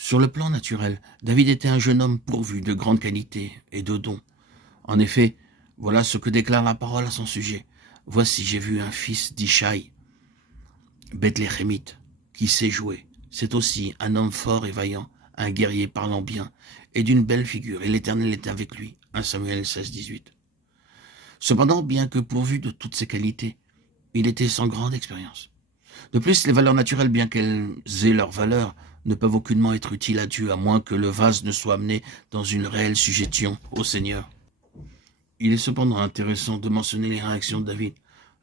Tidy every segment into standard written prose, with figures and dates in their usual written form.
Sur le plan naturel, David était un jeune homme pourvu de grandes qualités et de dons. En effet, voilà ce que déclare la parole à son sujet. « Voici, j'ai vu un fils d'Ishaï, Bethléemite, qui sait jouer. C'est aussi un homme fort et vaillant, un guerrier parlant bien, et d'une belle figure, et l'Éternel était avec lui. » 1 Samuel 16, 18. Cependant, bien que pourvu de toutes ces qualités, il était sans grande expérience. De plus, les valeurs naturelles, bien qu'elles aient leur valeur, ne peuvent aucunement être utiles à Dieu, à moins que le vase ne soit amené dans une réelle sujétion au Seigneur. Il est cependant intéressant de mentionner les réactions de David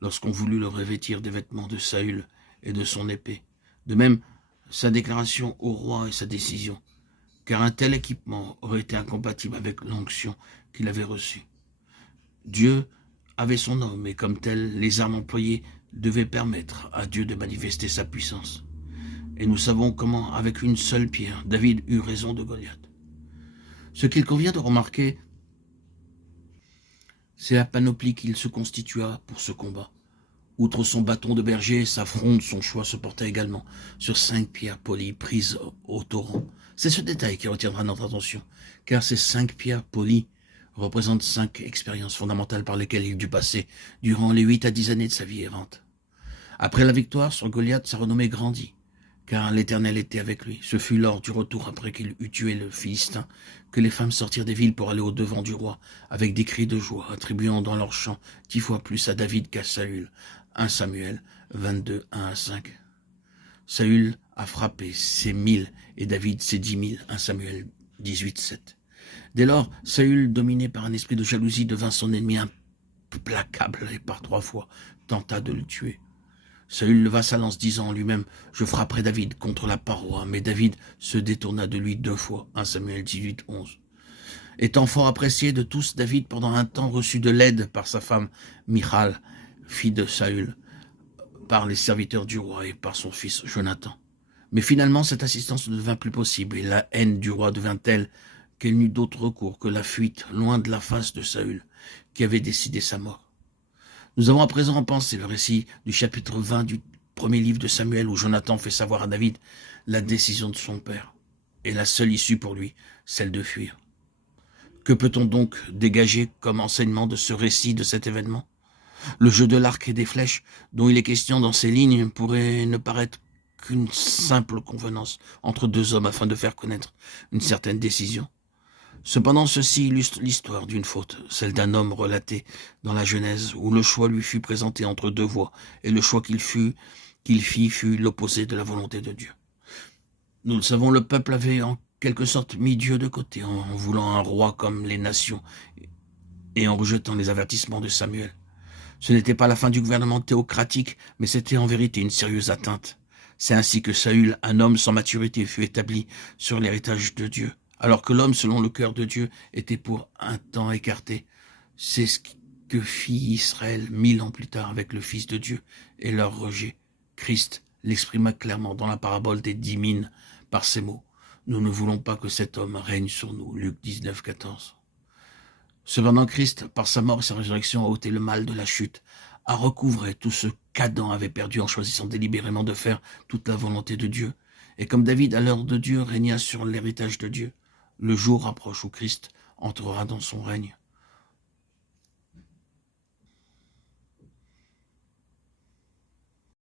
lorsqu'on voulut le revêtir des vêtements de Saül et de son épée. De même, sa déclaration au roi et sa décision, car un tel équipement aurait été incompatible avec l'onction qu'il avait reçue. Dieu avait son homme, et comme tel, les armes employées devaient permettre à Dieu de manifester sa puissance. Et nous savons comment, avec une seule pierre, David eut raison de Goliath. Ce qu'il convient de remarquer, c'est la panoplie qu'il se constitua pour ce combat. Outre son bâton de berger, sa fronde, son choix se portait également sur 5 pierres polies prises au torrent. C'est ce détail qui retiendra notre attention, car ces 5 pierres polies représentent 5 expériences fondamentales par lesquelles il dut passer durant les 8 à 10 années de sa vie errante. Après la victoire sur Goliath, sa renommée grandit, car l'Éternel était avec lui. Ce fut lors du retour après qu'il eut tué le Philistin que les femmes sortirent des villes pour aller au-devant du roi, avec des cris de joie, attribuant dans leurs chants 10 fois plus à David qu'à Saül. 1 Samuel 22, 1 à 5. Saül a frappé ses 1000 et David ses 10 000. 1 Samuel 18, 7. Dès lors, Saül, dominé par un esprit de jalousie, devint son ennemi implacable et par 3 fois tenta de le tuer. Saül leva sa lance, disant en lui-même « Je frapperai David contre la paroi », mais David se détourna de lui 2 fois. 1 Samuel 18, 11. Étant fort apprécié de tous, David, pendant un temps, reçut de l'aide par sa femme Michal, fille de Saül, par les serviteurs du roi et par son fils Jonathan. Mais finalement, cette assistance ne devint plus possible, et la haine du roi devint telle qu'elle n'eut d'autre recours que la fuite, loin de la face de Saül, qui avait décidé sa mort. Nous avons à présent en pensée le récit du chapitre 20 du premier livre de Samuel, où Jonathan fait savoir à David la décision de son père, et la seule issue pour lui, celle de fuir. Que peut-on donc dégager comme enseignement de ce récit, de cet événement ? Le jeu de l'arc et des flèches, dont il est question dans ces lignes, pourrait ne paraître qu'une simple convenance entre 2 hommes afin de faire connaître une certaine décision. Cependant, ceci illustre l'histoire d'une faute, celle d'un homme relaté dans la Genèse, où le choix lui fut présenté entre 2 voies, et le choix qu'il fit fut l'opposé de la volonté de Dieu. Nous le savons, le peuple avait en quelque sorte mis Dieu de côté, en voulant un roi comme les nations, et en rejetant les avertissements de Samuel. Ce n'était pas la fin du gouvernement théocratique, mais c'était en vérité une sérieuse atteinte. C'est ainsi que Saül, un homme sans maturité, fut établi sur l'héritage de Dieu, alors que l'homme, selon le cœur de Dieu, était pour un temps écarté. C'est ce que fit Israël 1000 ans plus tard avec le Fils de Dieu et leur rejet. Christ l'exprima clairement dans la parabole des 10 mines par ces mots. Nous ne voulons pas que cet homme règne sur nous. Luc 19, 14. Cependant, Christ, par sa mort et sa résurrection, a ôté le mal de la chute, a recouvré tout ce qu'Adam avait perdu en choisissant délibérément de faire toute la volonté de Dieu. Et comme David, à l'heure de Dieu, régna sur l'héritage de Dieu, le jour approche où Christ entrera dans son règne.